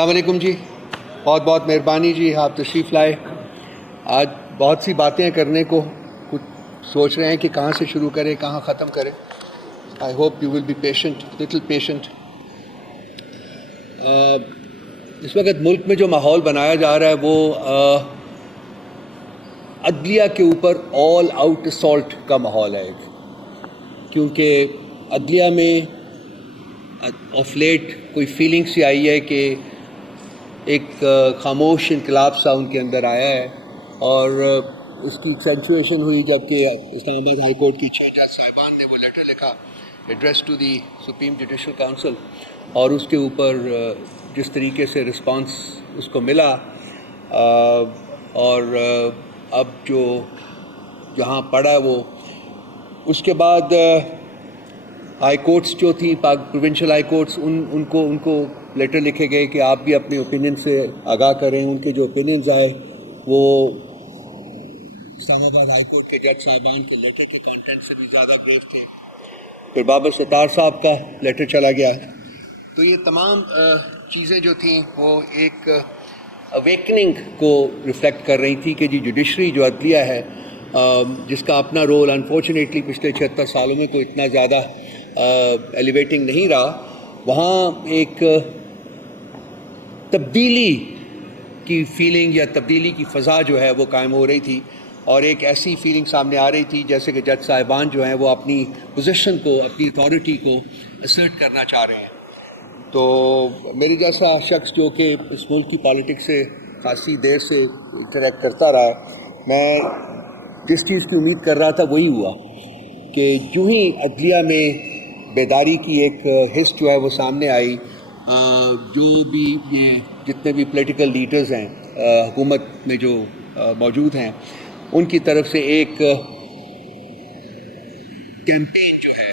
السلام علیکم جی، بہت بہت مہربانی جی، آپ تشریف لائے. آج بہت سی باتیں کرنے کو کچھ سوچ رہے ہیں کہ کہاں سے شروع کریں کہاں ختم کریں. I hope you will be patient, little patient. اس وقت ملک میں جو ماحول بنایا جا رہا ہے وہ عدلیہ کے اوپر آل آؤٹ اسالٹ کا ماحول ہے، کیونکہ عدلیہ میں آف لیٹ کوئی فیلنگ سی آئی ہے کہ ایک خاموش انقلاب سا ان کے اندر آیا ہے، اور اس کی ایکسینچویشن ہوئی جب کہ اسلام آباد ہائی کورٹ کی 6 جج صاحبان نے وہ لیٹر لکھا address to the Supreme Judicial Council, اور اس کے اوپر جس طریقے سے رسپانس اس کو ملا، اور اب جو جہاں پڑا وہ اس کے بعد ہائی کورٹس جو تھیں پروونشل ہائی کورٹس ان کو لیٹر لکھے گئے کہ آپ بھی اپنے اوپینین سے آگاہ کریں. ان کے جو اوپینینز آئے وہ اسلام آباد ہائی کورٹ کے جج صاحبان کے لیٹر کے کانٹینٹ سے بھی زیادہ گریو تھے. پھر بابر ستار صاحب کا لیٹر چلا گیا. تو یہ تمام چیزیں جو تھیں وہ ایک اویکننگ کو ریفلیکٹ کر رہی تھی کہ جی جوڈیشری جو عدلیہ ہے جس کا اپنا رول انفارچونیٹلی پچھلے 76 سالوں میں کوئی اتنا زیادہ ایلیویٹنگ نہیں رہا، وہاں ایک تبدیلی کی فیلنگ یا تبدیلی کی فضا جو ہے وہ قائم ہو رہی تھی، اور ایک ایسی فیلنگ سامنے آ رہی تھی جیسے کہ جج صاحبان جو ہیں وہ اپنی پوزیشن کو، اپنی اتھارٹی کو اسرٹ کرنا چاہ رہے ہیں. تو میری جیسا شخص جو کہ اس ملک کی پالیٹکس سے خاصی دیر سے انٹریکٹ کرتا رہا، میں جس چیز کی امید کر رہا تھا وہی ہوا کہ جو ہی عدلیہ میں بیداری کی ایک حس جو ہے وہ سامنے آئی، جو بھی یہ جتنے بھی پولیٹیکل لیڈرز ہیں حکومت میں جو موجود ہیں، ان کی طرف سے ایک کیمپین جو ہے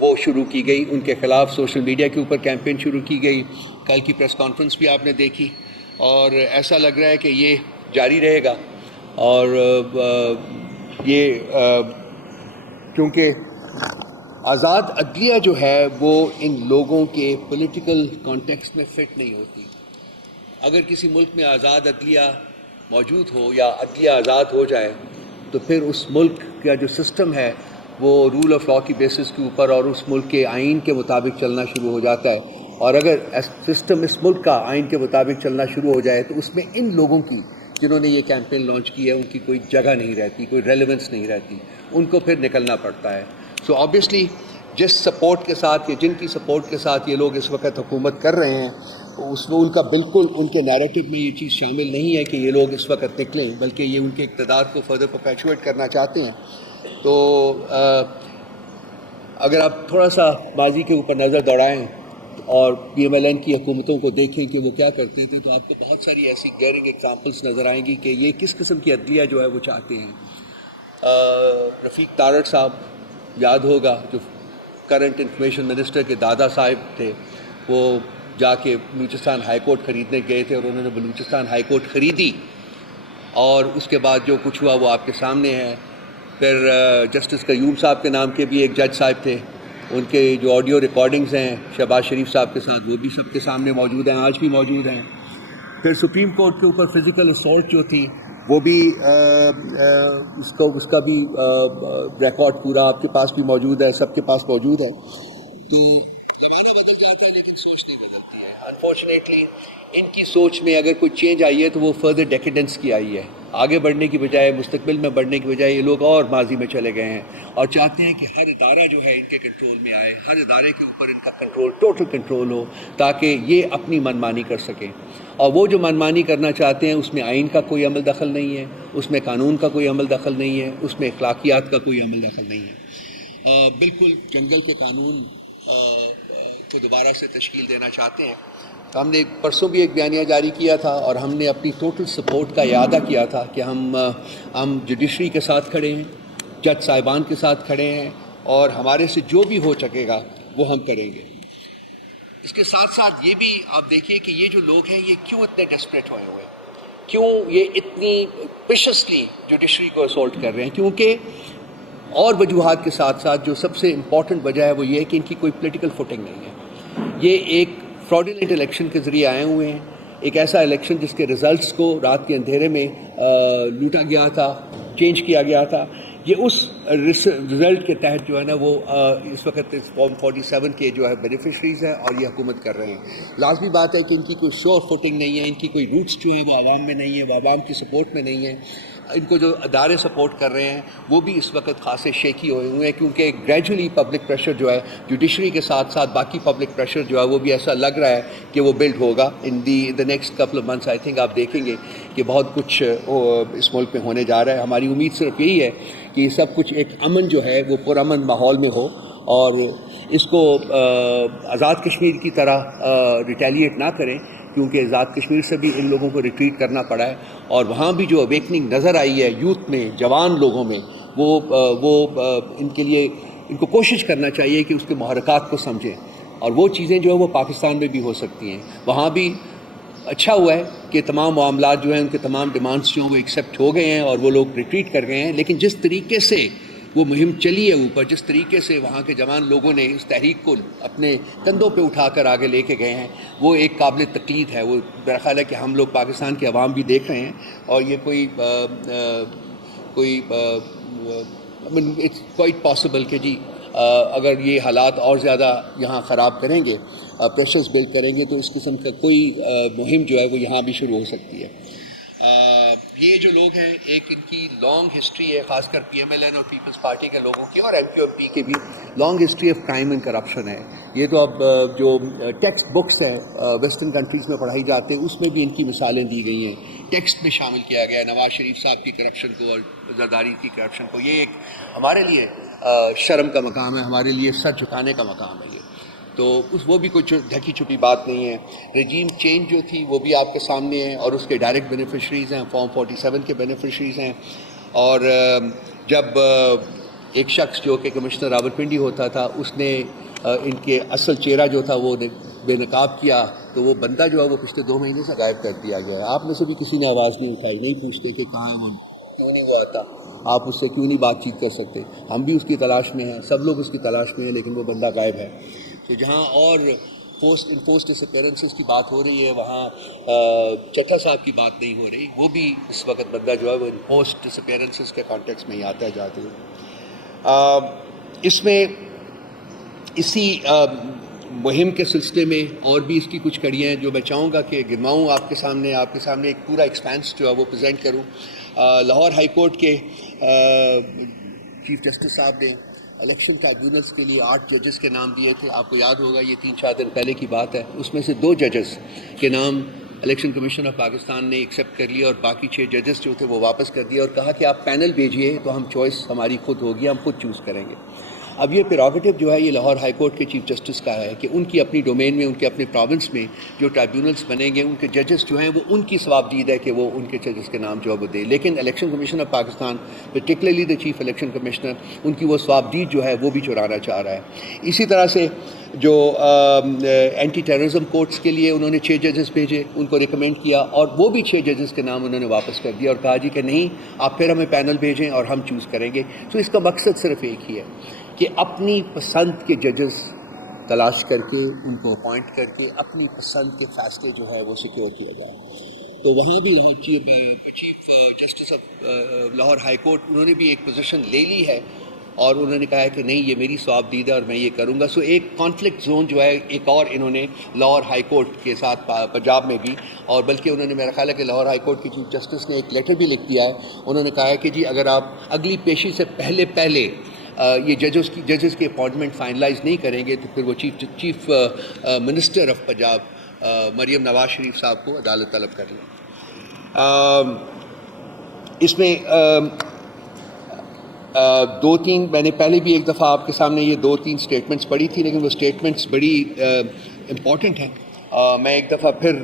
وہ شروع کی گئی ان کے خلاف. سوشل میڈیا کے اوپر کیمپین شروع کی گئی. کل کی پریس کانفرنس بھی آپ نے دیکھی، اور ایسا لگ رہا ہے کہ یہ جاری رہے گا. اور یہ کیونکہ آزاد عدلیہ جو ہے وہ ان لوگوں کے پولیٹیکل کانٹیکسٹ میں فٹ نہیں ہوتی. اگر کسی ملک میں آزاد عدلیہ موجود ہو یا عدلیہ آزاد ہو جائے تو پھر اس ملک کا جو سسٹم ہے وہ رول آف لاء کی بیسس کے اوپر اور اس ملک کے آئین کے مطابق چلنا شروع ہو جاتا ہے. اور اگر سسٹم اس ملک کا آئین کے مطابق چلنا شروع ہو جائے تو اس میں ان لوگوں کی جنہوں نے یہ کیمپین لانچ کی ہے ان کی کوئی جگہ نہیں رہتی، کوئی ریلیونس نہیں رہتی، ان کو پھر نکلنا پڑتا ہے. سو آبویسلی جس سپورٹ کے ساتھ یا جن کی سپورٹ کے ساتھ یہ لوگ اس وقت حکومت کر رہے ہیں، اس میں ان کا بالکل ان کے نیریٹو میں یہ چیز شامل نہیں ہے کہ یہ لوگ اس وقت نکلیں، بلکہ یہ ان کے اقتدار کو فردر پرپیچویٹ کرنا چاہتے ہیں. تو اگر آپ تھوڑا سا ماضی کے اوپر نظر دوڑائیں اور پی ایم ایل این کی حکومتوں کو دیکھیں کہ وہ کیا کرتے تھے، تو آپ کو بہت ساری ایسی گلیئرنگ ایگزامپلس نظر آئیں گی کہ یہ کس قسم کی عدلیہ جو ہے وہ چاہتے ہیں. رفیق تارڑ صاحب یاد ہوگا، جو کرنٹ انفارمیشن منسٹر کے دادا صاحب تھے، وہ جا کے بلوچستان ہائی کورٹ خریدنے گئے تھے اور انہوں نے بلوچستان ہائی کورٹ خریدی، اور اس کے بعد جو کچھ ہوا وہ آپ کے سامنے ہے. پھر جسٹس قیوم صاحب کے نام کے بھی ایک جج صاحب تھے، ان کے جو آڈیو ریکارڈنگز ہیں شہباز شریف صاحب کے ساتھ وہ بھی سب کے سامنے موجود ہیں، آج بھی موجود ہیں. پھر سپریم کورٹ کے اوپر فزیکل اسالٹ جو تھی وہ بھی اس کا بھی ریکارڈ پورا آپ کے پاس بھی موجود ہے، سب کے پاس موجود ہے. تو زمانہ بدل جاتا ہے لیکن سوچ نہیں بدلتی ہے. انفارچونیٹلی ان کی سوچ میں اگر کوئی چینج آئی ہے تو وہ فردر ڈیکیڈنس کی آئی ہے. آگے بڑھنے کی بجائے، مستقبل میں بڑھنے کی بجائے، یہ لوگ اور ماضی میں چلے گئے ہیں اور چاہتے ہیں کہ ہر ادارہ جو ہے ان کے کنٹرول میں آئے، ہر ادارے کے اوپر ان کا کنٹرول، ٹوٹل کنٹرول ہو، تاکہ یہ اپنی منمانی کر سکیں. اور وہ جو منمانی کرنا چاہتے ہیں اس میں آئین کا کوئی عمل دخل نہیں ہے، اس میں قانون کا کوئی عمل دخل نہیں ہے، اس میں اخلاقیات کا کوئی عمل دخل نہیں ہے. بالکل جنگل کے قانون کو دوبارہ سے تشکیل دینا چاہتے ہیں. تو ہم نے پرسوں بھی ایک بیانیہ جاری کیا تھا اور ہم نے اپنی ٹوٹل سپورٹ کا اعادہ کیا تھا کہ ہم جوڈیشری کے ساتھ کھڑے ہیں، جج صاحبان کے ساتھ کھڑے ہیں، اور ہمارے سے جو بھی ہو سکے گا وہ ہم کریں گے. اس کے ساتھ ساتھ یہ بھی آپ دیکھیے کہ یہ جو لوگ ہیں یہ کیوں اتنے ڈیسپریٹ ہوئے ہوئے ہیں، کیوں یہ اتنی ویشسلی جوڈیشری کو اسالٹ کر رہے ہیں. کیونکہ اور وجوہات کے ساتھ ساتھ جو سب سے امپورٹنٹ وجہ ہے وہ یہ ہے کہ ان کی کوئی پولیٹیکل فوٹنگ نہیں ہے. یہ ایک فراڈولنٹ الیکشن کے ذریعے آئے ہوئے ہیں، ایک ایسا الیکشن جس کے رزلٹس کو رات کے اندھیرے میں لوٹا گیا تھا، چینج کیا گیا تھا، یہ اس رزلٹ کے تحت جو ہے نا وہ اس وقت فارم 47 کے جو ہے بینیفیشریز ہیں اور یہ حکومت کر رہے ہیں۔ لازمی بات ہے کہ ان کی کوئی شور فوٹنگ نہیں ہے، ان کی کوئی روٹس جو ہیں وہ عوام میں نہیں ہے، وہ عوام کی سپورٹ میں نہیں ہے۔ ان کو جو ادارے سپورٹ کر رہے ہیں وہ بھی اس وقت خاصے شیکی ہوئے ہیں، کیونکہ گریجولی پبلک پریشر جو ہے جوڈیشری کے ساتھ ساتھ باقی پبلک پریشر جو ہے وہ بھی ایسا لگ رہا ہے کہ وہ بلڈ ہوگا in the next couple of months. I think آپ دیکھیں گے کہ بہت کچھ اس ملک میں ہونے جا رہا ہے۔ ہماری امید صرف یہی ہے کہ یہ سب کچھ ایک امن جو ہے وہ پرامن ماحول میں ہو، اور اس کو آزاد کشمیر کی طرح ریٹیلیٹ نہ کریں، کیونکہ آزاد کشمیر سے بھی ان لوگوں کو ریٹریٹ کرنا پڑا ہے، اور وہاں بھی جو اویکننگ نظر آئی ہے یوتھ میں، جوان لوگوں میں، وہ ان کے لیے ان کو کوشش کرنا چاہیے کہ اس کے محرکات کو سمجھیں، اور وہ چیزیں جو ہے وہ پاکستان میں بھی ہو سکتی ہیں۔ وہاں بھی اچھا ہوا ہے کہ تمام معاملات جو ہیں ان کے تمام ڈیمانڈس جو ہیں وہ ایکسیپٹ ہو گئے ہیں اور وہ لوگ ریٹریٹ کر گئے ہیں، لیکن جس طریقے سے وہ مہم چلی ہے اوپر، جس طریقے سے وہاں کے جوان لوگوں نے اس تحریک کو اپنے کندھوں پہ اٹھا کر آگے لے کے گئے ہیں، وہ ایک قابل تقلید ہے۔ وہ میرا خیال ہے کہ ہم لوگ پاکستان کے عوام بھی دیکھ رہے ہیں، اور یہ کوئی اٹس کوائٹ پاسبل کہ جی اگر یہ حالات اور زیادہ یہاں خراب کریں گے، پریشرز بلڈ کریں گے، تو اس قسم کا کوئی مہم جو ہے وہ یہاں بھی شروع ہو سکتی ہے۔ یہ جو لوگ ہیں، ایک ان کی لانگ ہسٹری ہے، خاص کر پی ایم ایل این اور پیپلز پارٹی کے لوگوں کی، اور ایم کیو ایم پی کی بھی long history of crime and corruption ہے۔ یہ تو اب جو ٹیکسٹ بکس ہیں ویسٹرن کنٹریز میں پڑھائی جاتے ہیں، اس میں بھی ان کی مثالیں دی گئی ہیں، ٹیکسٹ میں شامل کیا گیا ہے نواز شریف صاحب کی کرپشن کو اور زرداری کی کرپشن کو۔ یہ ایک ہمارے لیے شرم کا مقام ہے، ہمارے لیے سر جھکانے کا مقام ہے یہ، تو وہ بھی کوئی ڈھکی چھپی بات نہیں ہے۔ رجیم چینج جو تھی وہ بھی آپ کے سامنے ہے، اور اس کے ڈائریکٹ بینیفیشریز ہیں، فارم 47 کے بینیفیشریز ہیں۔ اور جب ایک شخص جو کہ کمشنر راولپنڈی ہوتا تھا، اس نے ان کے اصل چہرہ جو تھا وہ بے نقاب کیا، تو وہ بندہ جو ہے وہ پچھلے 2 مہینے سے غائب کر دیا گیا ہے۔ آپ میں سے بھی کسی نے آواز نہیں اٹھائی، نہیں پوچھتے کہ کہاں ہے وہ، کیوں نہیں وہ آتا، آپ اس سے کیوں نہیں بات چیت کر سکتے؟ ہم بھی اس کی تلاش میں ہیں، سب لوگ اس کی تلاش میں ہیں، لیکن وہ بندہ غائب ہے۔ تو جہاں اور انفورسڈ ڈس اپیرنسز کی بات ہو رہی ہے، وہاں چٹھا صاحب کی بات نہیں ہو رہی۔ وہ بھی اس وقت بندہ جو ہے وہ انفورسڈ ڈس اپیرنسز کے کانٹیکس میں ہی آتا ہے جاتے ہیں۔ اس میں اسی مہم کے سلسلے میں اور بھی اس کی کچھ کڑیاں ہیں جو میں چاہوں گا کہ گنواؤں آپ کے سامنے ایک پورا ایکسپینس جو ہے وہ پریزنٹ کروں۔ لاہور ہائی کورٹ کے چیف جسٹس صاحب نے الیکشن ٹرائبیونلز کے لیے 8 ججز کے نام دیے تھے۔ آپ کو یاد ہوگا یہ 3-4 دن پہلے کی بات ہے۔ اس میں سے 2 ججز کے نام الیکشن کمیشن آف پاکستان نے ایکسیپٹ کر لیا، اور باقی 6 ججز جو تھے وہ واپس کر دیا، اور کہا کہ آپ پینل بھیجیے تو ہم چوائس ہماری خود ہوگی، ہم خود چوز کریں گے۔ اب یہ پریروگیٹو جو ہے یہ لاہور ہائی کورٹ کے چیف جسٹس کا ہے کہ ان کی اپنی ڈومین میں، ان کے اپنے پروونس میں جو ٹرائبیونلز بنیں گے، ان کے ججز جو ہیں وہ ان کی ثوابدید ہے کہ وہ ان کے ججز کے نام جو ہے وہ دے، لیکن election commission of Pakistan particularly the chief election commissioner ان کی وہ ثوابدید جو ہے وہ بھی چرانا چاہ رہا ہے۔ اسی طرح سے جو اینٹی ٹیررزم کورٹس کے لیے انہوں نے 6 ججز بھیجے، ان کو ریکمینڈ کیا، اور وہ بھی 6 ججز کے نام انہوں نے واپس کر دیا، اور کہا جی کہ نہیں، آپ پھر ہمیں پینل بھیجیں اور ہم چوز کریں گے۔ تو اس کا مقصد صرف ایک ہی ہے کہ اپنی پسند کے ججز تلاش کر کے ان کو اپوائنٹ کر کے اپنی پسند کے فیصلے جو ہے وہ سیکیور کیا جائے۔ تو وہاں بھی chief justice of Lahore high court انہوں نے بھی ایک پوزیشن لے لی ہے، اور انہوں نے کہا ہے کہ نہیں، یہ میری ثوابدید ہے اور میں یہ کروں گا۔ سو ایک کانفلکٹ زون جو ہے ایک اور انہوں نے لاہور ہائی کورٹ کے ساتھ پنجاب میں بھی، اور بلکہ انہوں نے، میرا خیال ہے کہ لاہور ہائی کورٹ کی چیف جسٹس نے ایک لیٹر بھی لکھ دیا ہے۔ انہوں نے کہا ہے کہ جی اگر آپ اگلی پیشی سے پہلے یہ ججز کی اپوائنٹمنٹ فائنلائز نہیں کریں گے تو پھر وہ chief minister of Punjab Maryam Nawaz Sharif صاحب کو عدالت طلب کر لیں۔ اس میں 2-3 میں نے پہلے بھی ایک دفعہ آپ کے سامنے یہ 2-3 سٹیٹمنٹس پڑھی تھی، لیکن وہ سٹیٹمنٹس بڑی امپورٹنٹ ہیں۔ میں ایک دفعہ پھر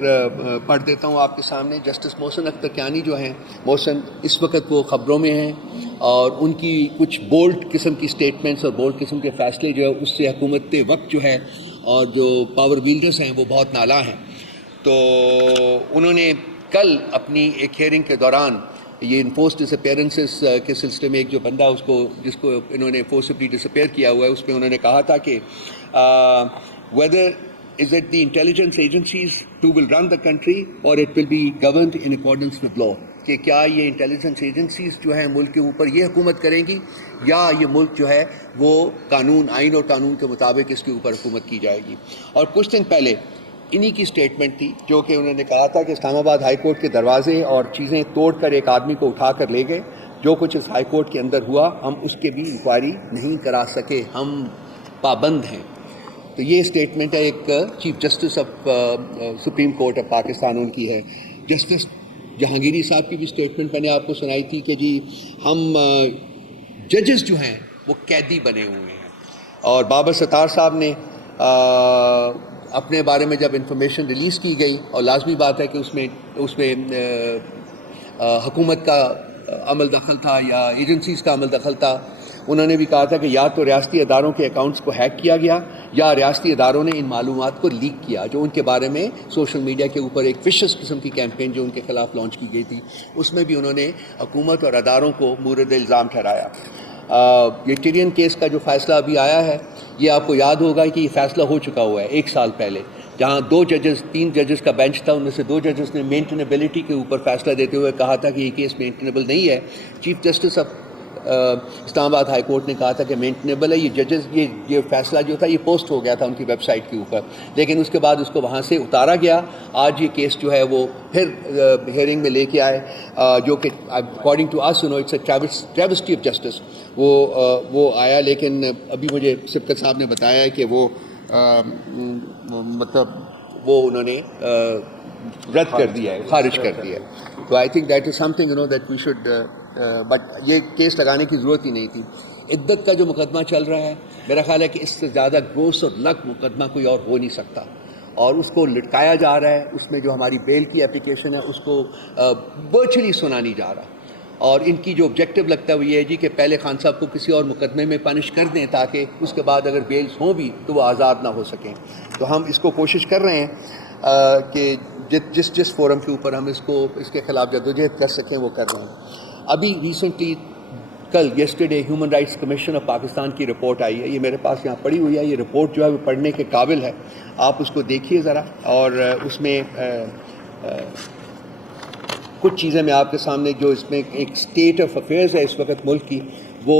پڑھ دیتا ہوں آپ کے سامنے۔ جسٹس محسن اختر کیانی جو ہیں، محسن اس وقت وہ خبروں میں ہیں، اور ان کی کچھ بولڈ قسم کی سٹیٹمنٹس اور بولڈ قسم کے فیصلے جو ہے اس سے حکومت وقت جو ہے اور جو پاور ویلڈرز ہیں وہ بہت نالاں ہیں۔ تو انہوں نے کل اپنی ایک ہیئرنگ کے دوران یہ انفورسڈ ڈس اپیرنسز کے سلسلے میں ایک جو بندہ جس کو انہوں نے فورسبلی ڈس اپیئر کیا ہوا ہے، اس میں انہوں نے کہا تھا کہ whether is it the intelligence agencies who will run the country or it will be governed in accordance with law? کہ کیا یہ انٹیلیجنس ایجنسیز جو ہیں ملک کے اوپر یہ حکومت کریں گی یا یہ ملک جو ہے وہ قانون آئین اور قانون کے مطابق اس کے اوپر حکومت کی جائے گی. اور کچھ دن پہلے انہی کی سٹیٹمنٹ تھی جو کہ انہوں نے کہا تھا کہ اسلام آباد ہائی کورٹ کے دروازے اور چیزیں توڑ کر ایک آدمی کو اٹھا کر لے گئے. جو کچھ اس ہائی کورٹ کے اندر ہوا ہم اس کے بھی انکوائری نہیں کرا سکے, ہم پابند ہیں. تو یہ اسٹیٹمنٹ ہے ایک chief justice of supreme court of Pakistan ان کی ہے. جسٹس جہانگیری صاحب کی بھی اسٹیٹمنٹ میں نے آپ کو سنائی تھی کہ جی ہم ججز جو ہیں وہ قیدی بنے ہوئے ہیں. اور بابر ستار صاحب نے اپنے بارے میں جب انفارمیشن ریلیز کی گئی, اور لازمی بات ہے کہ اس میں حکومت کا عمل دخل تھا یا ایجنسیز کا عمل دخل تھا, انہوں نے بھی کہا تھا کہ یا تو ریاستی اداروں کے اکاؤنٹس کو ہیک کیا گیا یا ریاستی اداروں نے ان معلومات کو لیک کیا, جو ان کے بارے میں سوشل میڈیا کے اوپر ایک وشس قسم کی کیمپین جو ان کے خلاف لانچ کی گئی تھی اس میں بھی انہوں نے حکومت اور اداروں کو مورد الزام ٹھہرایا. یہ ٹیرین کیس کا جو فیصلہ ابھی آیا ہے یہ آپ کو یاد ہوگا کہ یہ فیصلہ ہو چکا ہوا ہے 1 سال پہلے, جہاں 3 ججز کا بینچ تھا, ان میں سے 2 ججز نے مینٹینیبلٹی کے اوپر فیصلہ دیتے ہوئے کہا تھا کہ یہ کیس مینٹینیبل نہیں ہے. چیف جسٹس آف اسلام آباد ہائی کورٹ نے کہا تھا کہ مینٹینیبل ہے. یہ ججز یہ فیصلہ جو تھا یہ پوسٹ ہو گیا تھا ان کی ویب سائٹ کے اوپر, لیکن اس کے بعد اس کو وہاں سے اتارا گیا. آج یہ کیس جو ہے وہ پھر ہیئرنگ میں لے کے آئے, جو کہ according to us it's a travesty of justice وہ آیا. لیکن ابھی مجھے سبکت صاحب نے بتایا ہے کہ وہ مطلب وہ انہوں نے رد کر دیا ہے, خارج کر دیا ہے. تو I think that is something that we should, but یہ کیس لگانے کی ضرورت ہی نہیں تھی. عدت کا جو مقدمہ چل رہا ہے میرا خیال ہے کہ اس سے زیادہ گروس اور لگ مقدمہ کوئی اور ہو نہیں سکتا, اور اس کو لٹکایا جا رہا ہے. اس میں جو ہماری بیل کی اپلیکیشن ہے اس کو ورچولی سنا نہیں جا رہا, اور ان کی جو آبجیکٹو لگتا ہے وہ یہ ہے جی کہ پہلے خان صاحب کو کسی اور مقدمے میں پنش کر دیں تاکہ اس کے بعد اگر بیلز ہوں بھی تو وہ آزاد نہ ہو سکیں. تو ہم اس کو کوشش کر رہے ہیں کہ جس فورم کے اوپر ہم اس کے خلاف جدوجہد کر سکیں وہ کر رہے ہیں. ابھی ریسنٹلی کل yesterday human rights commission of Pakistan کی رپورٹ آئی ہے, یہ میرے پاس یہاں پڑی ہوئی ہے. یہ رپورٹ جو ہے وہ پڑھنے کے قابل ہے, آپ اس کو دیکھیے ذرا, اور اس میں کچھ چیزیں میں آپ کے سامنے جو اس میں ایک اسٹیٹ آف افیئرز ہے اس وقت ملک کی وہ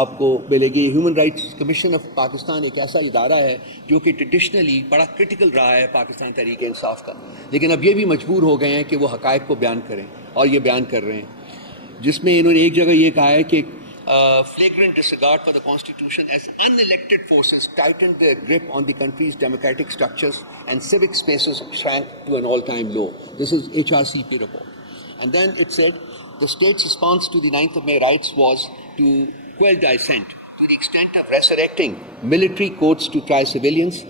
آپ کو ملے گی. Human rights commission of Pakistan ایک ایسا ادارہ ہے جو کہ ٹریڈیشنلی بڑا کرٹیکل رہا ہے پاکستان تحریک انصاف کا, لیکن اب یہ بھی مجبور ہو گئے ہیں کہ وہ حقائق کو بیان کریں, اور یہ بیان کر رہے ہیں, جس میں انہوں نے ایک جگہ یہ کہا ہے کہ flagrant disregard for the constitution as unelected forces tightened their grip on the country's democratic structures and civic spaces shrank to an all-time low. This is HRCP report. And then it said the state's response to the 9th of May riots was to quell dissent to the extent of resurrecting military courts to try civilians,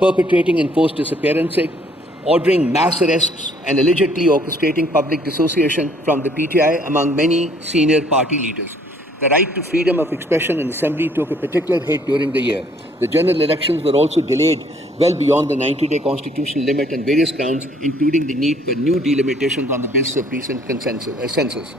perpetrating enforced disappearances, ordering mass arrests and allegedly orchestrating public dissociation from the PTI among many senior party leaders. The right to freedom of expression and assembly took a particular hit during the year. The general elections were also delayed well beyond the 90-day constitutional limit on various grounds, including the need for new delimitations on the basis of recent census.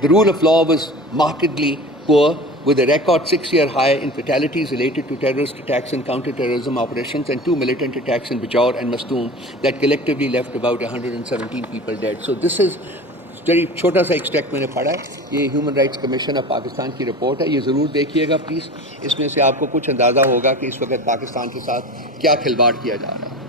The rule of law was markedly poor, with a record 6-year high in fatalities related to terrorist attacks and counter-terrorism operations, and 2 militant attacks in Bajaur and Mastoon that collectively left about 117 people dead. So this is very چھوٹا سا extract میں نے پڑھا ہے, یہ human rights commission of Pakistan کی report ہے, یہ ضرور دیکھیے گا پلیز. اس میں سے آپ کو کچھ اندازہ ہوگا کہ اس وقت پاکستان کے ساتھ کیا کھلواڑ کیا جا رہا ہے.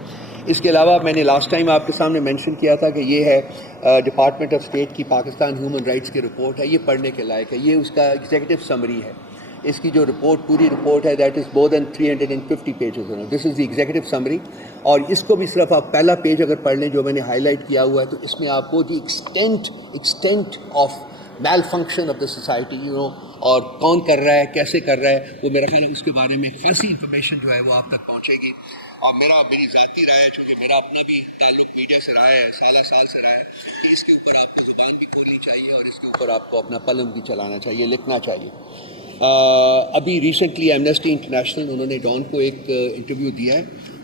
اس کے علاوہ میں نے لاسٹ ٹائم آپ کے سامنے مینشن کیا تھا کہ یہ ہے ڈپارٹمنٹ آف اسٹیٹ کی پاکستان ہیومن رائٹس کی رپورٹ ہے, یہ پڑھنے کے لائق ہے. یہ اس کا ایگزیکٹو سمری ہے. اس کی جو رپورٹ پوری رپورٹ ہے that is more than 350 pages. This is the executive summary, اور اس کو بھی صرف آپ پہلا پیج اگر پڑھ لیں جو میں نے ہائی لائٹ کیا ہوا ہے تو اس میں آپ کو the extent of malfunction of the society اور کون کر رہا ہے, کیسے کر رہا ہے, وہ میرا خیال ہے اس کے بارے میں خاصی انفارمیشن جو ہے وہ آپ تک پہنچے گی. اور میری ذاتی رائے ہے, چونکہ میرا اپنا بھی تعلق میڈیا سے رہا ہے, سال سے رہا ہے, کہ اس کے اوپر آپ کو زبان بھی کھولنی چاہیے اور اس کے اوپر آپ کو اپنا قلم بھی چلانا چاہیے, لکھنا چاہیے. ابھی ریسنٹلی ایمنسٹی انٹرنیشنل انہوں نے ڈان کو ایک انٹرویو دیا ہے,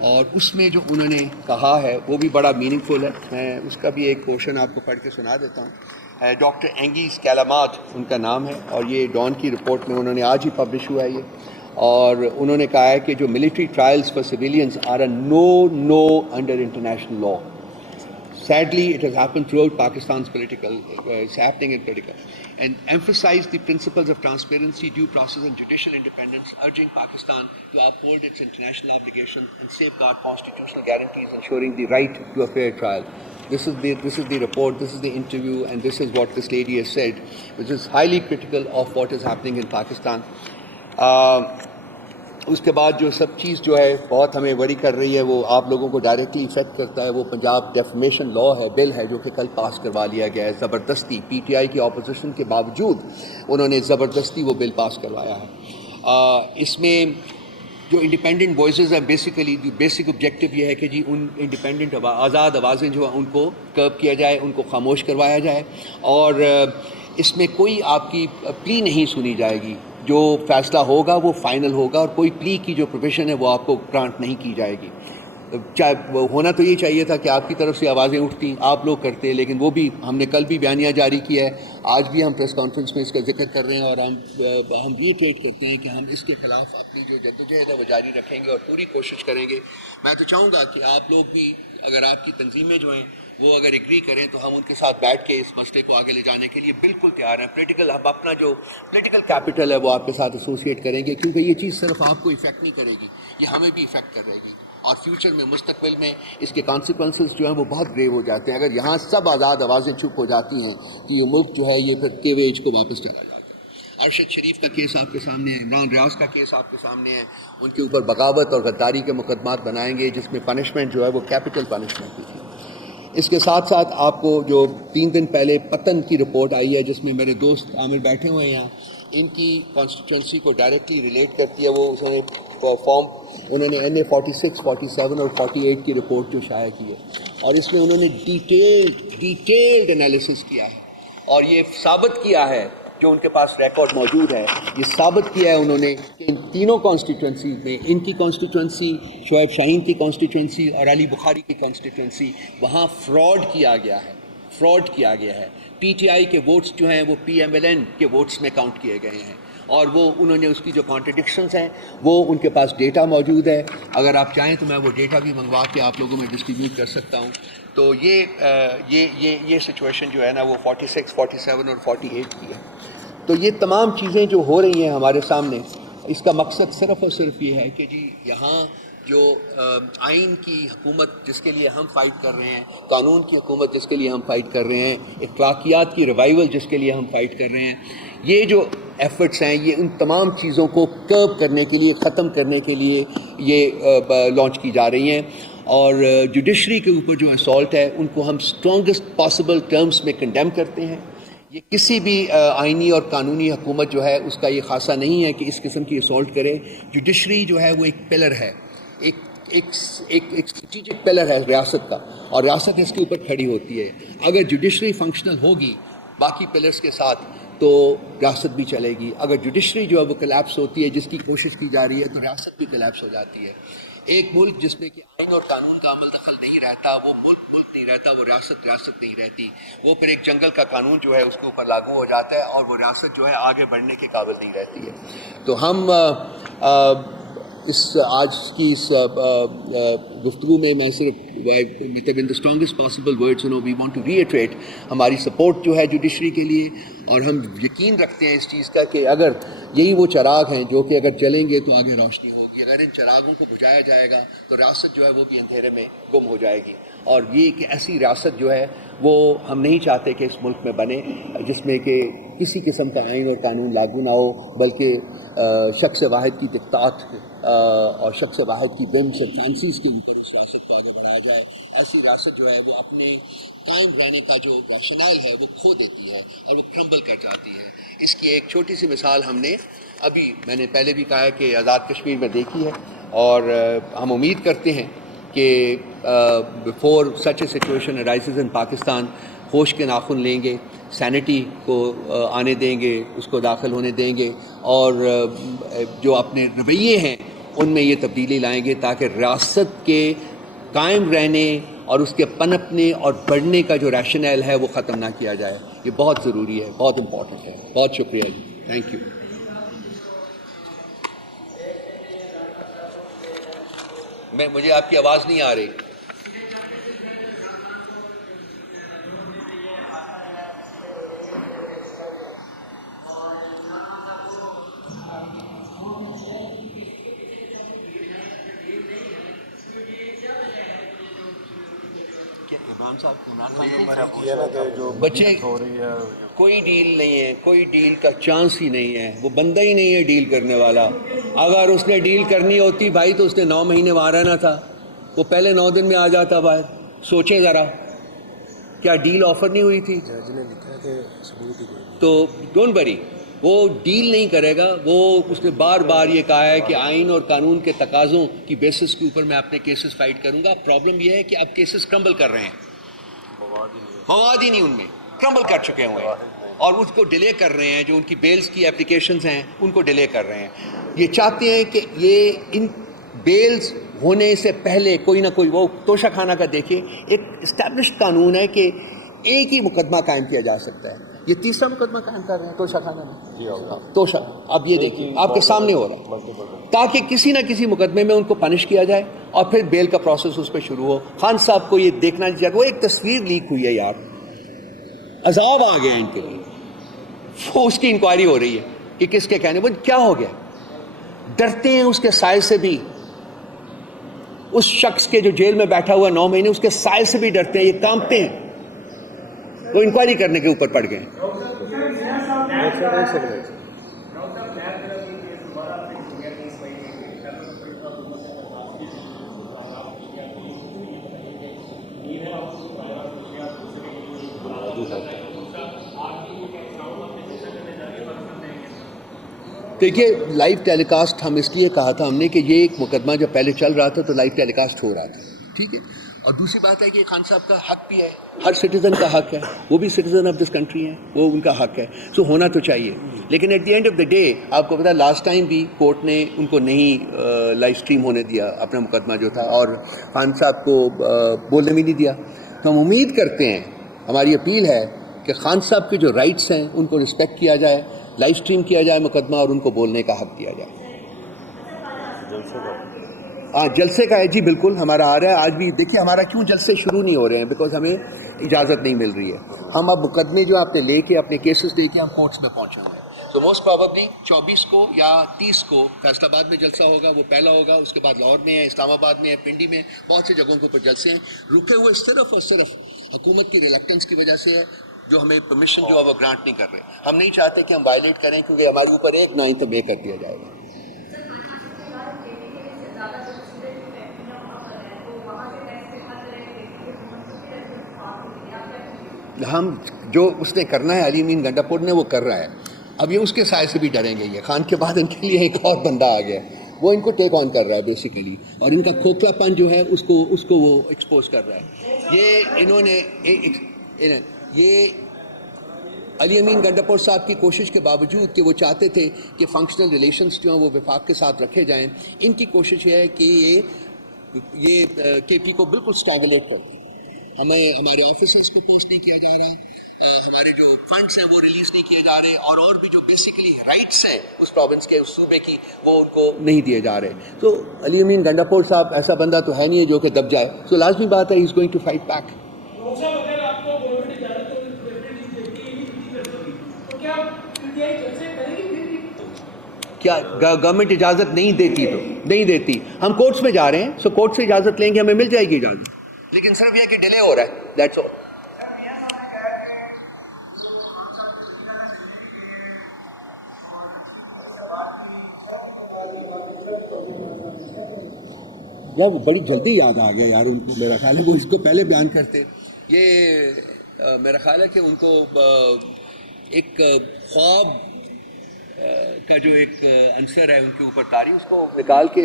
اور اس میں جو انہوں نے کہا ہے وہ بھی بڑا میننگ فل ہے. میں اس کا بھی ایک پورشن آپ کو پڑھ کے سنا دیتا ہوں. ڈاکٹر اینگیز کیلامات ان کا نام ہے, اور یہ ڈان کی رپورٹ میں انہوں نے آج ہی پبلش ہوا ہے یہ. اور انہوں نے کہا ہے کہ جو military trials for civilians are a no under international law. Sadly, it has happened throughout Pakistan's political, it's happening in political, and emphasized the principles of transparency, due process and judicial independence, urging Pakistan to uphold its international obligations and safeguard constitutional guarantees, ensuring the right to a fair trial. This is the report, this is the interview, and this is what this lady has said, which is highly critical of what is happening in Pakistan. اس کے بعد جو سب چیز جو ہے بہت ہمیں وری کر رہی ہے، وہ آپ لوگوں کو ڈائریکٹلی افیکٹ کرتا ہے، وہ پنجاب ڈیفمیشن لا ہے، بل ہے جو کہ کل پاس کروا لیا گیا ہے زبردستی. پی ٹی آئی کی اپوزیشن کے باوجود انہوں نے زبردستی وہ بل پاس کروایا ہے. اس میں جو انڈیپینڈنٹ وائسز ہیں، بیسیکلی بیسک آبجیکٹو یہ ہے کہ جی ان انڈیپینڈنٹ آزاد آوازیں جو ہیں ان کو کرب کیا جائے، ان کو خاموش کروایا جائے، اور اس میں کوئی آپ کی پلی نہیں سنی جائے گی. جو فیصلہ ہوگا وہ فائنل ہوگا، اور کوئی پلی کی جو پروویژن ہے وہ آپ کو گرانٹ نہیں کی جائے گی. چاہے ہونا تو یہ چاہیے تھا کہ آپ کی طرف سے آوازیں اٹھتی، آپ لوگ کرتے، لیکن وہ بھی ہم نے کل بھی بیانیہ جاری کیا ہے، آج بھی ہم پریس کانفرنس میں اس کا ذکر کر رہے ہیں، اور ہم ریٹریٹ کرتے ہیں کہ ہم اس کے خلاف اپنی جو جدوجہد ہے وہ جاری رکھیں گے اور پوری کوشش کریں گے. میں تو چاہوں گا کہ آپ لوگ بھی، اگر آپ کی تنظیمیں جو ہیں وہ اگر ایگری کریں تو ہم ان کے ساتھ بیٹھ کے اس مسئلے کو آگے لے جانے کے لیے بالکل تیار ہیں. پولیٹیکل ہم اپنا جو پولیٹیکل کیپٹل ہے وہ آپ کے ساتھ ایسوسیٹ کریں گے، کیونکہ یہ چیز صرف آپ کو ایفیکٹ نہیں کرے گی، یہ ہمیں بھی ایفیکٹ کر رہے گی، اور فیوچر میں مستقبل میں اس کے کانسیکوینسز جو ہیں وہ بہت گریو ہو جاتے ہیں. اگر یہاں سب آزاد آوازیں چپ ہو جاتی ہیں تو یہ ملک جو ہے یہ پھر کیو ایج کو واپس چلا جاتا ہے. ارشد شریف کا کیس آپ کے سامنے ہے، عمران ریاض کا کیس آپ کے سامنے ہے، ان کے اوپر بغاوت اور غداری کے مقدمات بنائیں گے جس میں پنشمنٹ جو ہے وہ کیپٹل پنشمنٹ بھی تھی. اس کے ساتھ ساتھ آپ کو جو 3 دن پہلے پتن کی رپورٹ آئی ہے، جس میں میرے دوست عامر بیٹھے ہوئے ہیں یہاں، ان کی کانسٹیٹوئنسی کو ڈائریکٹلی ریلیٹ کرتی ہے. وہ انہوں نے NA 46, 47 اور 48 کی رپورٹ جو شائع کی ہے، اور اس میں انہوں نے ڈیٹیلڈ انالیسس کیا ہے، اور یہ ثابت کیا ہے، جو ان کے پاس ریکارڈ موجود ہے، یہ ثابت کیا ہے انہوں نے کہ ان تینوں کانسٹیٹوئنسی میں، ان کی کانسٹیٹوئنسی، شعیب شاہین کی کانسٹیٹوئنسی اور علی بخاری کی کانسٹیٹوئنسی، وہاں فراڈ کیا گیا ہے. پی ٹی آئی کے ووٹس جو ہیں وہ PMLN کے ووٹس میں کاؤنٹ کیے گئے ہیں، اور وہ انہوں نے اس کی جو کانٹرڈکشنز ہیں وہ ان کے پاس ڈیٹا موجود ہے. اگر آپ چاہیں تو میں وہ ڈیٹا بھی منگوا کے آپ لوگوں میں ڈسٹریبیوٹ کر سکتا ہوں. تو یہ سچویشن جو ہے نا وہ 46, 47 اور 48 کی ہے. تو یہ تمام چیزیں جو ہو رہی ہیں ہمارے سامنے، اس کا مقصد صرف اور صرف یہ ہے کہ جی یہاں جو آئین کی حکومت جس کے لیے ہم فائٹ کر رہے ہیں، قانون کی حکومت جس کے لیے ہم فائٹ کر رہے ہیں، اخلاقیات کی ریوائول جس کے لیے ہم فائٹ کر رہے ہیں، یہ جو ایفرٹس ہیں یہ ان تمام چیزوں کو کرب کرنے کے لیے، ختم کرنے کے لیے یہ لانچ کی جا رہی ہیں. اور جوڈیشری کے اوپر جو اسالٹ ہے ان کو ہم اسٹرانگسٹ پاسبل ٹرمز میں کنڈیم کرتے ہیں. یہ کسی بھی آئینی اور قانونی حکومت جو ہے اس کا یہ خاصہ نہیں ہے کہ اس قسم کی اسالٹ کرے. جوڈیشری جو ہے وہ ایک پلر ہے، ایک اسٹریٹجک پلر ہے ریاست کا، اور ریاست اس کے اوپر کھڑی ہوتی ہے. اگر جوڈیشری فنکشنل ہوگی باقی پلرز کے ساتھ تو ریاست بھی چلے گی. اگر جوڈیشری جو ہے وہ کلیپس ہوتی ہے، جس کی کوشش کی جا رہی ہے، تو ریاست بھی کلیپس ہو جاتی ہے. ایک ملک جس میں کہ آئین اور قانون کا عمل دخل نہیں رہتا، وہ ملک نہیں رہتا، وہ ریاست نہیں رہتی. وہ پھر ایک جنگل کا قانون جو ہے اس کے اوپر لاگو ہو جاتا ہے، اور وہ ریاست جو ہے آگے بڑھنے کے قابل نہیں رہتی ہے. تو ہم آج کی اس گفتگو میں صرف ان the strongest possible words we want to reiterate ہماری سپورٹ جو ہے جوڈیشری کے لیے، اور ہم یقین رکھتے ہیں اس چیز کا کہ اگر یہی وہ چراغ ہیں جو کہ اگر جلیں گے تو آگے روشنی ہوگی. اگر ان چراغوں کو بجھایا جائے گا تو ریاست جو ہے وہ بھی اندھیرے میں گم ہو جائے گی. اور یہ کہ ایسی ریاست جو ہے وہ ہم نہیں چاہتے کہ اس ملک میں بنے جس میں کہ کسی قسم کا آئین اور قانون لاگو نہ ہو، بلکہ شخص واحد کی دقت اور شخص واحد کی ومس اور فینسیز کے اوپر اس ریاست کو آگے بڑھایا جائے. ایسی ریاست جو ہے وہ اپنے قائم رہنے کا جو راشنال ہے وہ کھو دیتی ہے اور وہ کرمبل کر جاتی ہے. اس کی ایک چھوٹی سی مثال ہم نے میں نے پہلے بھی کہا ہے کہ آزاد کشمیر میں دیکھی ہے، اور ہم امید کرتے ہیں کہ before such a situation arises in Pakistan ہوش کے ناخن لیں گے، سینٹی کو آنے دیں گے، اس کو داخل ہونے دیں گے، اور جو اپنے رویے ہیں ان میں یہ تبدیلی لائیں گے تاکہ ریاست کے قائم رہنے اور اس کے پنپنے اور بڑھنے کا جو ریشنل ہے وہ ختم نہ کیا جائے. یہ بہت ضروری ہے، بہت امپورٹنٹ ہے. بہت شکریہ جی، تھینک یو. مجھے آپ کی آواز نہیں آ رہی. بچے کوئی ڈیل نہیں ہے, کوئی ڈیل کا چانس ہی نہیں ہے, وہ بندہ ہی نہیں ہے ڈیل کرنے والا. اگر اس نے ڈیل کرنی ہوتی بھائی تو اس نے 9 مہینے وہاں رہنا تھا, وہ پہلے 9 دن میں آ جاتا باہر. سوچیں ذرا, کیا ڈیل آفر نہیں ہوئی تھی؟ تو ڈونٹ وری, وہ ڈیل نہیں کرے گا. وہ اس نے بار بار یہ کہا ہے کہ آئین اور قانون کے تقاضوں کی بیسس کے اوپر میں اپنے کیسز فائٹ کروں گا. پرابلم یہ ہے کہ اب کیسز کرمبل کر رہے ہیں, مواد ہی نہیں ان میں, کرمبل کر چکے ہوئے ہیں, اور اس کو ڈیلے کر رہے ہیں. جو ان کی بیلز کی اپلیکیشنز ہیں ان کو ڈیلے کر رہے ہیں. یہ چاہتے ہیں کہ یہ ان بیلز ہونے سے پہلے کوئی نہ کوئی, وہ توشہ خانہ کا دیکھیے, ایک اسٹیبلشڈ قانون ہے کہ ایک ہی مقدمہ قائم کیا جا سکتا ہے. یہ تیسرا مقدمہ قائم کر رہے ہیں توشہ خانہ میں. توشہ اب یہ دیکھیے آپ کے سامنے ہو رہا ہے, تاکہ کسی نہ کسی مقدمے میں ان کو پنش کیا جائے اور پھر بیل کا پروسیس اس پہ شروع ہو. خان صاحب کو یہ دیکھنا چاہیے. وہ ایک تصویر لیک ہوئی ہے یار, عذاب آ گیا ان کے لیے. وہ اس کی انکوائری ہو رہی ہے کہ کس کے کہنے, وہ کیا ہو گیا. ڈرتے ہیں اس کے سائے سے بھی, اس شخص کے جو جیل میں بیٹھا ہوا 9 مہینے, اس کے سائے سے بھی ڈرتے ہیں. یہ کانپتے ہیں, وہ انکوائری کرنے کے اوپر پڑ گئے. دیکھیے لائیو ٹیلی کاسٹ ہم اس لیے کہا تھا ہم نے کہ یہ ایک مقدمہ جب پہلے چل رہا تھا تو لائیو ٹیلی کاسٹ ہو رہا تھا, ٹھیک ہے. اور دوسری بات ہے کہ خان صاحب کا حق بھی ہے, ہر سٹیزن کا حق ہے, وہ بھی سٹیزن آف دس کنٹری ہیں, وہ ان کا حق ہے, سو ہونا تو چاہیے. لیکن at the end of the day آپ کو پتا لاسٹ ٹائم بھی کورٹ نے ان کو نہیں لائیو اسٹریم ہونے دیا اپنا مقدمہ جو تھا, اور خان صاحب کو بولنے بھی نہیں دیا. تو ہم امید کرتے ہیں, ہماری اپیل ہے کہ خان صاحب کے جو رائٹس ہیں ان کو رسپیکٹ کیا جائے, لائیو اسٹریم کیا جائے مقدمہ, اور ان کو بولنے کا حق دیا جائے. ہاں جلسے کا ہے جی, بالکل ہمارا آ رہا ہے آج بھی. دیکھیے ہمارا کیوں جلسے شروع نہیں ہو رہے ہیں, بیکاز ہمیں اجازت نہیں مل رہی ہے. ہم اب مقدمے جو آپ نے لے کے اپنے کیسز لے کے ہم کورٹس میں پہنچے ہوئے ہیں. تو موسٹ پرابیبلی 24 کو یا 30 کو فیصل آباد میں جلسہ ہوگا, وہ پہلا ہوگا. اس کے بعد لاہور میں ہے, اسلام آباد میں ہے, پنڈی میں, بہت سی جگہوں کے اوپر جلسے ہیں. رکے ہوئے صرف اور صرف حکومت کی ریلیکٹنس کی وجہ سے ہے, جو ہمیں پرمیشن جو ہے وہ گرانٹ نہیں کر رہے. ہم نہیں چاہتے کہ ہم وائلیٹ کریں, کیونکہ ہمارے اوپر 1/9 بے کر دیا جائے گا. ہم جو اس نے کرنا ہے علی امین گنڈاپور نے وہ کر رہا ہے. اب یہ اس کے سائے سے بھی ڈریں گے. یہ خان کے بعد ان کے لیے ایک اور بندہ آ گیا, وہ ان کو ٹیک آن کر رہا ہے بیسیکلی, اور ان کا کھوکھلا پن جو ہے اس کو وہ ایکسپوز کر رہا ہے. یہ انہوں نے یہ علی امین گنڈاپور صاحب کی کوشش کے باوجود کہ وہ چاہتے تھے کہ فنکشنل ریلیشنز جو ہیں وہ وفاق کے ساتھ رکھے جائیں, ان کی کوشش یہ ہے کہ یہ کے پی کو بالکل اسٹیگولیٹ کر دیں. ہمیں ہمارے آفیسرس کو پوسٹ نہیں کیا جا رہا, ہمارے جو فنڈس ہیں وہ ریلیز نہیں کیے جا رہے, اور بھی جو بیسیکلی رائٹس ہیں اس پروونس کے, اس صوبے کی, وہ ان کو نہیں دیے جا رہے. تو علی امین گنڈاپور صاحب ایسا بندہ تو ہے نہیں ہے جو کہ دب جائے. سو لازمی بات ہے he is going to fight back. کیا گورنمنٹ اجازت نہیں دیتی تو نہیں دیتی, ہم کورٹس میں جا رہے ہیں, سو کورٹ سے اجازت لیں گے, ہمیں مل جائے گی اجازت, لیکن صرف یہ کہ ڈیلے ہو رہا ہے, دیٹس آل. یار وہ بڑی جلدی یاد آ گیا یار ان کو, میرا خیال ہے وہ اس کو پہلے بیان کرتے. یہ میرا خیال ہے کہ ان کو ایک خواب کا جو ایک عنصر ہے ان کے اوپر طاری, اس کو نکال کے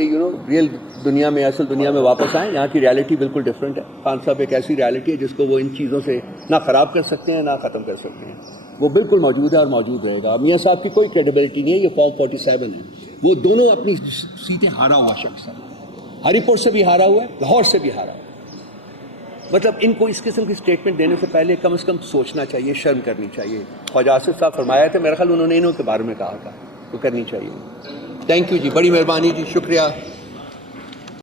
ریئل دنیا میں, اصل دنیا میں واپس آئیں. یہاں کی ریالٹی بالکل ڈفرینٹ ہے. خان صاحب ایک ایسی ریالٹی ہے جس کو وہ ان چیزوں سے نہ خراب کر سکتے ہیں نہ ختم کر سکتے ہیں. وہ بالکل موجود ہے اور موجود رہے گا. میاں صاحب کی کوئی کریڈیبلٹی نہیں ہے. یہ فارم 47 ہے, وہ دونوں اپنی سیٹیں ہارا ہوا شخص ہے. ہری پور سے بھی ہارا ہوا ہے, لاہور سے بھی ہارا ہوا ہے. مطلب ان کو اس قسم کی سٹیٹمنٹ دینے سے پہلے کم از کم سوچنا چاہیے, شرم کرنی چاہیے. خواجہ آصف صاحب فرمایا تھا, میرا خیال انہوں نے انہوں کے بارے میں کہا تھا, تو کرنی چاہیے. تھینک یو جی, بڑی مہربانی جی, شکریہ.